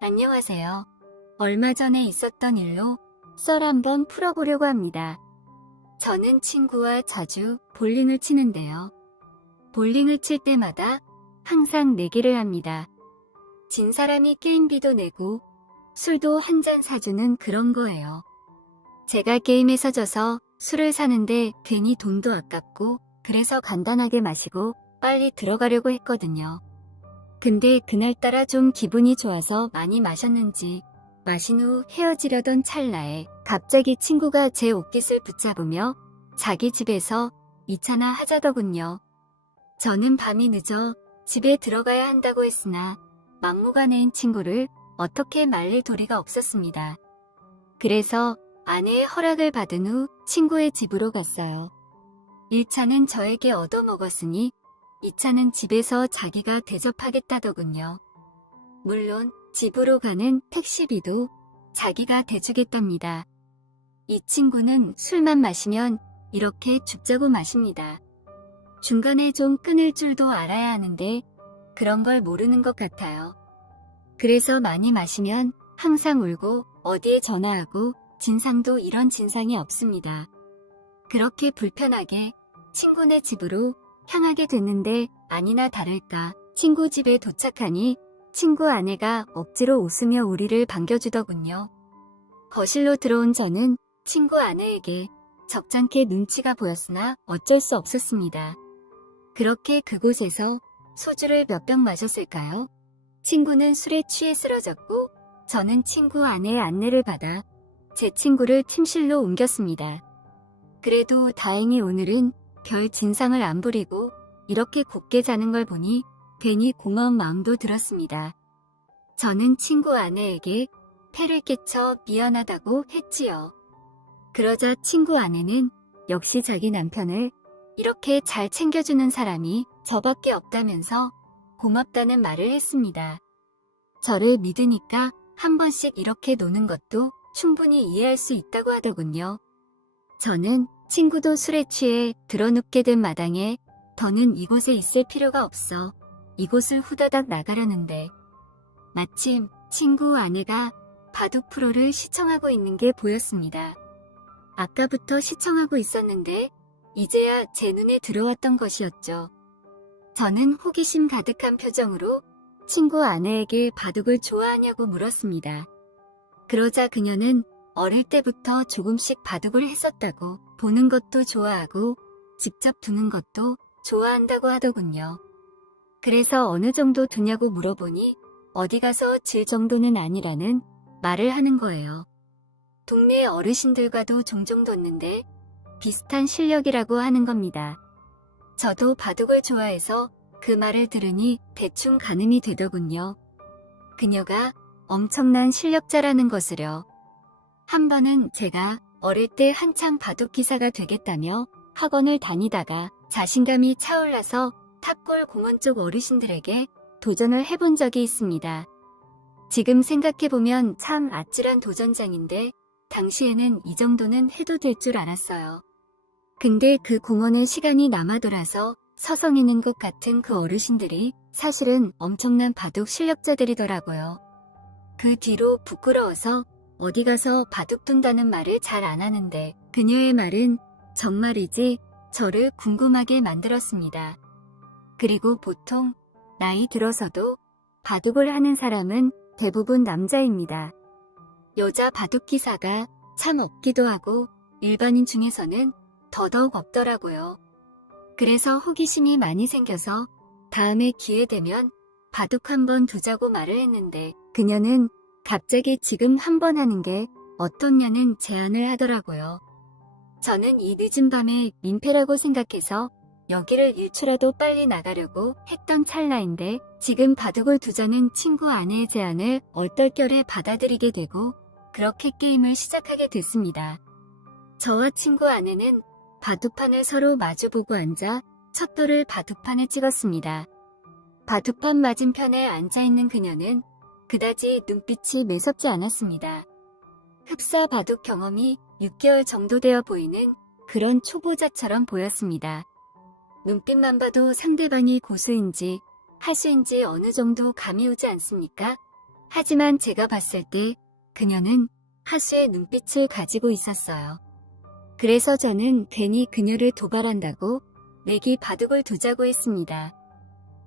안녕하세요. 얼마 전에 있었던 일로 썰 한번 풀어보려고 합니다. 저는 친구와 자주 볼링을 치는데요. 볼링을 칠 때마다 항상 내기를 합니다. 진 사람이 게임비도 내고 술도 한 잔 사주는 그런 거예요. 제가 게임에서 져서 술을 사는데 괜히 돈도 아깝고 그래서 간단하게 마시고 빨리 들어가려고 했거든요. 근데 그날따라 좀 기분이 좋아서 많이 마셨는지 마신 후 헤어지려던 찰나에 갑자기 친구가 제 옷깃을 붙잡으며 자기 집에서 2차나 하자더군요. 저는 밤이 늦어 집에 들어가야 한다고 했으나 막무가내인 친구를 어떻게 말릴 도리가 없었습니다. 그래서 아내의 허락을 받은 후 친구의 집으로 갔어요. 1차는 저에게 얻어먹었으니 2차는 집에서 자기가 대접하겠다더군요. 물론 집으로 가는 택시비도 자기가 대주겠답니다. 이 친구는 술만 마시면 이렇게 죽자고 마십니다. 중간에 좀 끊을 줄도 알아야 하는데 그런 걸 모르는 것 같아요. 그래서 많이 마시면 항상 울고 어디에 전화하고 진상도 이런 진상이 없습니다. 그렇게 불편하게 친구네 집으로 향하게 됐는데 아니나 다를까 친구 집에 도착하니 친구 아내가 억지로 웃으며 우리를 반겨주더군요. 거실로 들어온 저는 친구 아내에게 적잖게 눈치가 보였으나 어쩔 수 없었습니다. 그렇게 그곳에서 소주를 몇 병 마셨을까요? 친구는 술에 취해 쓰러졌고 저는 친구 아내의 안내를 받아 제 친구를 침실로 옮겼습니다. 그래도 다행히 오늘은 별 진상을 안 부리고 이렇게 곱게 자는 걸 보니 괜히 고마운 마음도 들었습니다. 저는 친구 아내에게 폐를 끼쳐 미안하다고 했지요. 그러자 친구 아내는 역시 자기 남편을 이렇게 잘 챙겨주는 사람이 저밖에 없다면서 고맙다는 말을 했습니다. 저를 믿으니까 한 번씩 이렇게 노는 것도 충분히 이해할 수 있다고 하더군요. 저는 친구도 술에 취해 드러눕게 된 마당에 더는 이곳에 있을 필요가 없어 이곳을 후다닥 나가려는데 마침 친구 아내가 바둑 프로를 시청하고 있는 게 보였습니다. 아까부터 시청하고 있었는데 이제야 제 눈에 들어왔던 것이었죠. 저는 호기심 가득한 표정으로 친구 아내에게 바둑을 좋아하냐고 물었습니다. 그러자 그녀는 어릴 때부터 조금씩 바둑을 했었다고 보는 것도 좋아하고 직접 두는 것도 좋아한다고 하더군요. 그래서 어느 정도 두냐고 물어보니 어디 가서 질 정도는 아니라는 말을 하는 거예요. 동네 어르신들과도 종종 뒀는데 비슷한 실력이라고 하는 겁니다. 저도 바둑을 좋아해서 그 말을 들으니 대충 가늠이 되더군요. 그녀가 엄청난 실력자라는 것을요. 한 번은 제가 어릴 때 한창 바둑 기사가 되겠다며 학원을 다니다가 자신감이 차올라서 탑골 공원 쪽 어르신들에게 도전을 해본 적이 있습니다. 지금 생각해보면 참 아찔한 도전장인데 당시에는 이 정도는 해도 될 줄 알았어요. 근데 그 공원에 시간이 남아돌아서 서성이는 것 같은 그 어르신들이 사실은 엄청난 바둑 실력자들이더라고요. 그 뒤로 부끄러워서 어디 가서 바둑 둔다는 말을 잘 안 하는데 그녀의 말은 정말이지 저를 궁금하게 만들었습니다. 그리고 보통 나이 들어서도 바둑을 하는 사람은 대부분 남자입니다. 여자 바둑 기사가 참 없기도 하고 일반인 중에서는 더더욱 없더라고요. 그래서 호기심이 많이 생겨서 다음에 기회 되면 바둑 한번 두자고 말을 했는데 그녀는 갑자기 지금 한번 하는 게 어떻냐는 제안을 하더라고요. 저는 이 늦은 밤에 민폐라고 생각해서 여기를 1초라도 빨리 나가려고 했던 찰나인데 지금 바둑을 두자는 친구 아내의 제안을 얼떨결에 받아들이게 되고 그렇게 게임을 시작하게 됐습니다. 저와 친구 아내는 바둑판을 서로 마주보고 앉아 첫 돌을 바둑판에 찍었습니다. 바둑판 맞은편에 앉아있는 그녀는 그다지 눈빛이 매섭지 않았습니다. 흡사 바둑 경험이 6개월 정도 되어 보이는 그런 초보자처럼 보였습니다. 눈빛만 봐도 상대방이 고수인지 하수인지 어느 정도 감이 오지 않습니까? 하지만 제가 봤을 때 그녀는 하수의 눈빛을 가지고 있었어요. 그래서 저는 괜히 그녀를 도발한다고 내기 바둑을 두자고 했습니다.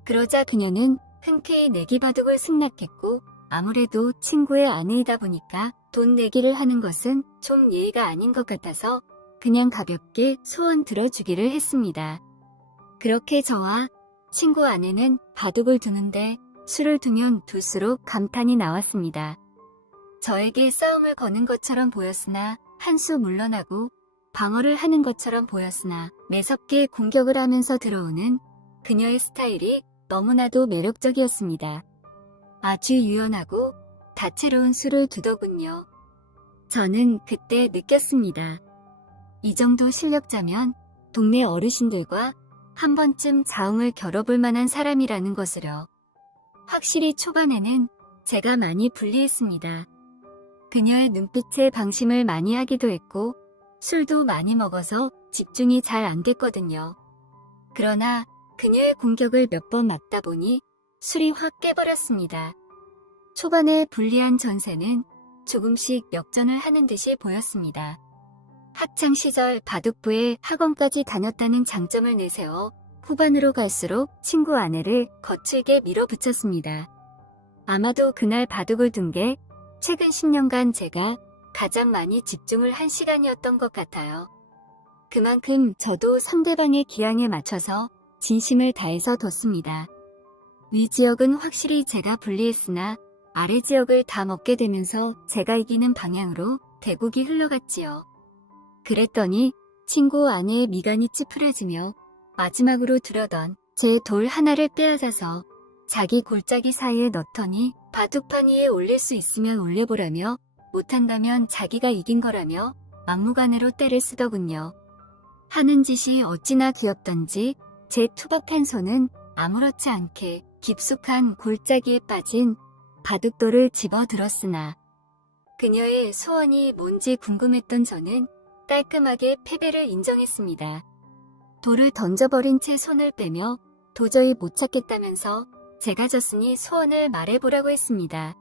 그러자 그녀는 흔쾌히 내기 바둑을 승낙했고 아무래도 친구의 아내이다 보니까 돈 내기를 하는 것은 좀 예의가 아닌 것 같아서 그냥 가볍게 소원 들어주기를 했습니다. 그렇게 저와 친구 아내는 바둑을 두는데 수를 두면 둘수록 감탄이 나왔습니다. 저에게 싸움을 거는 것처럼 보였으나 한 수 물러나고 방어를 하는 것처럼 보였으나 매섭게 공격을 하면서 들어오는 그녀의 스타일이 너무나도 매력적이었습니다. 아주 유연하고 다채로운 수를 두더군요. 저는 그때 느꼈습니다. 이 정도 실력자면 동네 어르신들과 한 번쯤 자웅을 겨뤄볼 만한 사람이라는 것을요. 확실히 초반에는 제가 많이 불리했습니다. 그녀의 눈빛에 방심을 많이 하기도 했고 술도 많이 먹어서 집중이 잘 안 됐거든요. 그러나 그녀의 공격을 몇 번 막다 보니 술이 확 깨버렸습니다. 초반에 불리한 전세는 조금씩 역전을 하는 듯이 보였습니다. 학창시절 바둑부에 학원까지 다녔다는 장점을 내세워 후반으로 갈수록 친구 아내를 거칠게 밀어붙였습니다. 아마도 그날 바둑을 둔 게 최근 10년간 제가 가장 많이 집중을 한 시간이었던 것 같아요. 그만큼 저도 상대방의 기량에 맞춰서 진심을 다해서 뒀습니다. 위 지역은 확실히 제가 불리했으나 아래 지역을 다 먹게 되면서 제가 이기는 방향으로 대국이 흘러갔지요. 그랬더니 친구 아내의 미간이 찌푸려지며 마지막으로 두려던 제 돌 하나를 빼앗아서 자기 골짜기 사이에 넣더니 바둑판 위에 올릴 수 있으면 올려보라며 못한다면 자기가 이긴 거라며 막무가내로 때를 쓰더군요. 하는 짓이 어찌나 귀엽던지 제 투박한 손은 아무렇지 않게 깊숙한 골짜기에 빠진 바둑돌을 집어들었으나 그녀의 소원이 뭔지 궁금했던 저는 깔끔하게 패배를 인정했습니다. 돌을 던져버린 채 손을 빼며 도저히 못 찾겠다면서 제가 졌으니 소원을 말해보라고 했습니다.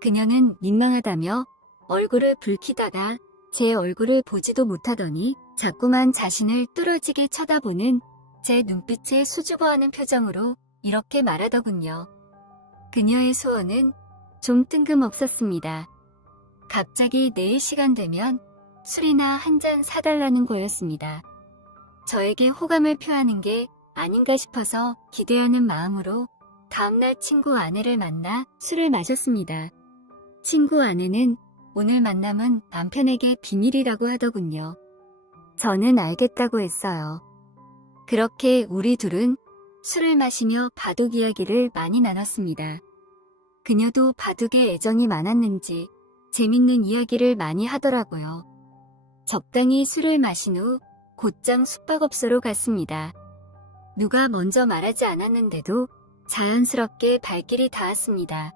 그녀는 민망하다며 얼굴을 붉히다가 제 얼굴을 보지도 못하더니 자꾸만 자신을 뚫어지게 쳐다보는 제 눈빛에 수줍어하는 표정으로 이렇게 말하더군요. 그녀의 소원은 좀 뜬금없었습니다. 갑자기 내일 시간 되면 술이나 한 잔 사달라는 거였습니다. 저에게 호감을 표하는 게 아닌가 싶어서 기대하는 마음으로 다음날 친구 아내를 만나 술을 마셨습니다. 친구 아내는 오늘 만남은 남편에게 비밀이라고 하더군요. 저는 알겠다고 했어요. 그렇게 우리 둘은 술을 마시며 바둑 이야기를 많이 나눴습니다. 그녀도 바둑에 애정이 많았는지 재밌는 이야기를 많이 하더라고요. 적당히 술을 마신 후 곧장 숙박업소로 갔습니다. 누가 먼저 말하지 않았는데도 자연스럽게 발길이 닿았습니다.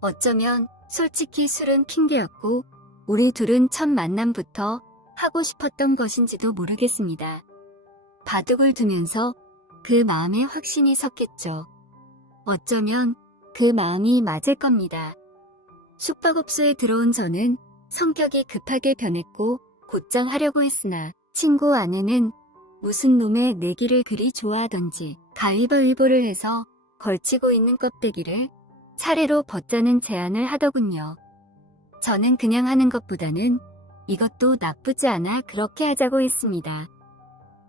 어쩌면 솔직히 술은 핑계였고 우리 둘은 첫 만남부터 하고 싶었던 것인지도 모르겠습니다. 바둑을 두면서 그 마음에 확신이 섰겠죠. 어쩌면 그 마음이 맞을 겁니다. 숙박업소에 들어온 저는 성격이 급하게 변했고 곧장 하려고 했으나 친구 아내는 무슨 놈의 내기를 그리 좋아하던지 가위바위보를 해서 걸치고 있는 껍데기를 차례로 벗자는 제안을 하더군요. 저는 그냥 하는 것보다는 이것도 나쁘지 않아 그렇게 하자고 했습니다.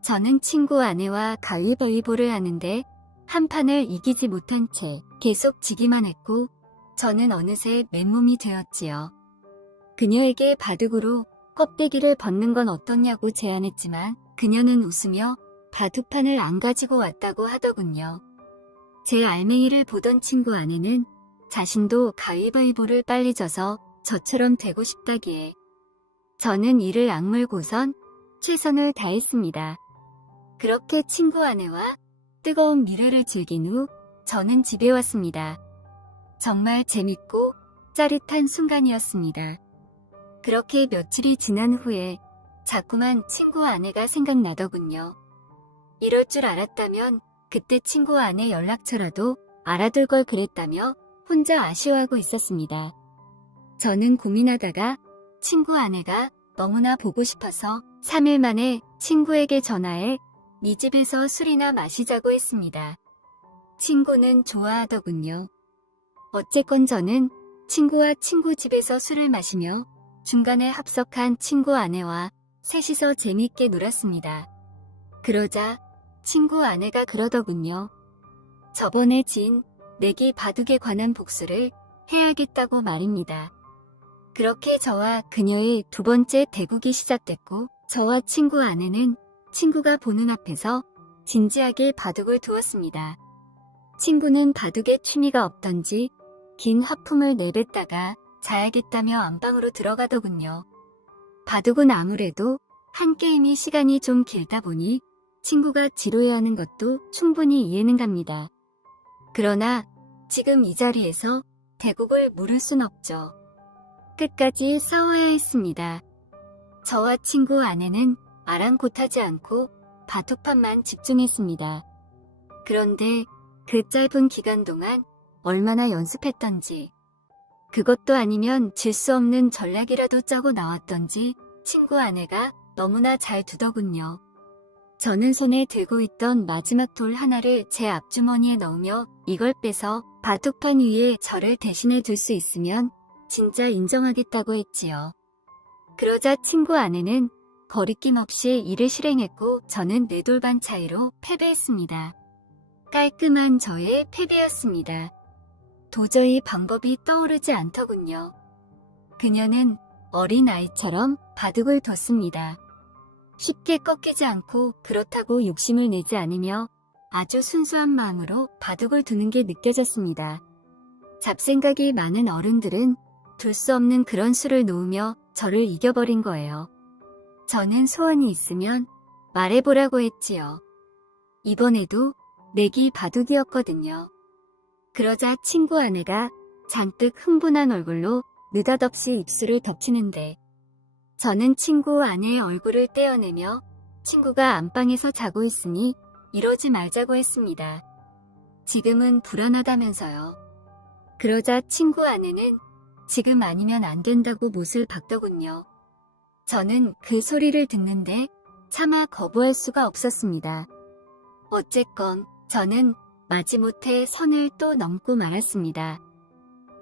저는 친구 아내와 가위바위보를 하는데 한 판을 이기지 못한 채 계속 지기만 했고 저는 어느새 맨몸이 되었지요. 그녀에게 바둑으로 껍데기를 벗는 건 어떻냐고 제안했지만 그녀는 웃으며 바둑판을 안 가지고 왔다고 하더군요. 제 알맹이를 보던 친구 아내는 자신도 가위바위보를 빨리 져서 저처럼 되고 싶다기에 저는 이를 악물고선 최선을 다했습니다. 그렇게 친구 아내와 뜨거운 미래를 즐긴 후 저는 집에 왔습니다. 정말 재밌고 짜릿한 순간이었습니다. 그렇게 며칠이 지난 후에 자꾸만 친구 아내가 생각나더군요. 이럴 줄 알았다면 그때 친구 아내 연락처라도 알아둘 걸 그랬다며 혼자 아쉬워하고 있었습니다. 저는 고민하다가 친구 아내가 너무나 보고 싶어서 3일 만에 친구에게 전화해 네 집에서 술이나 마시자고 했습니다. 친구는 좋아하더군요. 어쨌건 저는 친구와 친구 집에서 술을 마시며 중간에 합석한 친구 아내와 셋이서 재밌게 놀았습니다. 그러자 친구 아내가 그러더군요. 저번에 진 내기 바둑에 관한 복수를 해야겠다고 말입니다. 그렇게 저와 그녀의 두 번째 대국이 시작됐고 저와 친구 아내는 친구가 보는 앞에서 진지하게 바둑을 두었습니다. 친구는 바둑에 취미가 없던지 긴 하품을 내뱉다가 자야겠다며 안방으로 들어가더군요. 바둑은 아무래도 한 게임이 시간이 좀 길다 보니 친구가 지루해하는 것도 충분히 이해는 갑니다. 그러나 지금 이 자리에서 대국을 물을 순 없죠. 끝까지 싸워야 했습니다. 저와 친구 아내는 아랑곳하지 않고 바둑판만 집중했습니다. 그런데 그 짧은 기간 동안 얼마나 연습했던지, 그것도 아니면 질 수 없는 전략이라도 짜고 나왔던지 친구 아내가 너무나 잘 두더군요. 저는 손에 들고 있던 마지막 돌 하나를 제 앞주머니에 넣으며 이걸 빼서 바둑판 위에 저를 대신해 둘 수 있으면 진짜 인정하겠다고 했지요. 그러자 친구 아내는 거리낌 없이 이를 실행했고 저는 4돌 반 차이로 패배했습니다. 깔끔한 저의 패배였습니다. 도저히 방법이 떠오르지 않더군요. 그녀는 어린 아이처럼 바둑을 뒀습니다. 쉽게 꺾이지 않고 그렇다고 욕심을 내지 않으며 아주 순수한 마음으로 바둑을 두는 게 느껴졌습니다. 잡생각이 많은 어른들은 둘 수 없는 그런 수를 놓으며 저를 이겨버린 거예요. 저는 소원이 있으면 말해보라고 했지요. 이번에도 내기 바둑이었거든요. 그러자 친구 아내가 잔뜩 흥분한 얼굴로 느닷없이 입술을 덮치는데 저는 친구 아내의 얼굴을 떼어내며 친구가 안방에서 자고 있으니 이러지 말자고 했습니다. 지금은 불안하다면서요. 그러자 친구 아내는 지금 아니면 안 된다고 못을 박더군요. 저는 그 소리를 듣는데 차마 거부할 수가 없었습니다. 어쨌건 저는 마지못해 선을 또 넘고 말았습니다.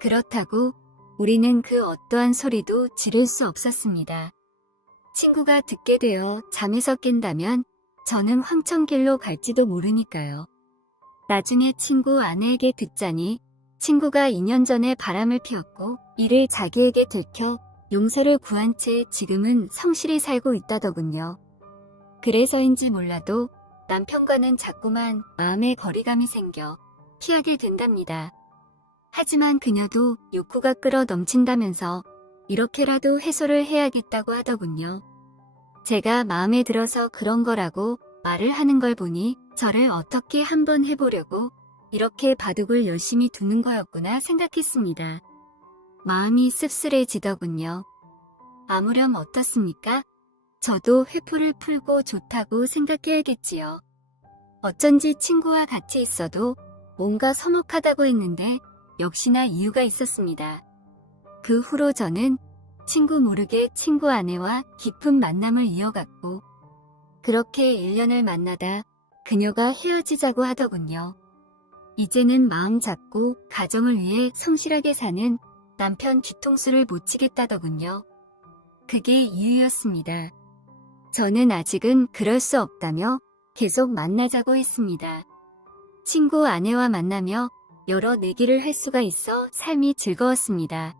그렇다고 우리는 그 어떠한 소리도 지를 수 없었습니다. 친구가 듣게 되어 잠에서 깬다면 저는 황천길로 갈지도 모르니까요. 나중에 친구 아내에게 듣자니 친구가 2년 전에 바람을 피웠고 이를 자기에게 들켜 용서를 구한 채 지금은 성실히 살고 있다더군요. 그래서인지 몰라도 남편과는 자꾸만 마음의 거리감이 생겨 피하게 된답니다. 하지만 그녀도 욕구가 끌어 넘친다면서 이렇게라도 해소를 해야겠다고 하더군요. 제가 마음에 들어서 그런 거라고 말을 하는 걸 보니 저를 어떻게 한번 해보려고 이렇게 바둑을 열심히 두는 거였구나 생각했습니다. 마음이 씁쓸해지더군요. 아무렴 어떻습니까? 저도 회포를 풀고 좋다고 생각해야겠지요. 어쩐지 친구와 같이 있어도 뭔가 서먹하다고 했는데 역시나 이유가 있었습니다. 그 후로 저는 친구 모르게 친구 아내와 깊은 만남을 이어갔고 그렇게 1년을 만나다 그녀가 헤어지자고 하더군요. 이제는 마음 잡고 가정을 위해 성실하게 사는 남편 뒤통수를 못 치겠다더군요. 그게 이유였습니다. 저는 아직은 그럴 수 없다며 계속 만나자고 했습니다. 친구 아내와 만나며 여러 내기를 할 수가 있어 삶이 즐거웠습니다.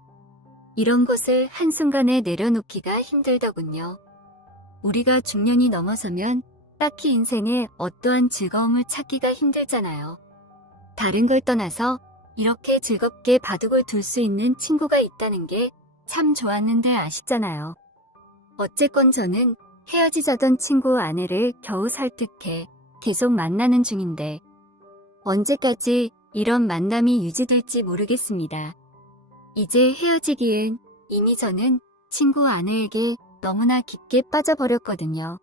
이런 것을 한순간에 내려놓기가 힘들더군요. 우리가 중년이 넘어서면 딱히 인생에 어떠한 즐거움을 찾기가 힘들잖아요. 다른 걸 떠나서 이렇게 즐겁게 바둑을 둘 수 있는 친구가 있다는 게 참 좋았는데 아쉽잖아요. 어쨌건 저는 헤어지자던 친구 아내를 겨우 설득해 계속 만나는 중인데 언제까지 이런 만남이 유지될지 모르겠습니다. 이제 헤어지기엔 이미 저는 친구 아내에게 너무나 깊게 빠져버렸거든요.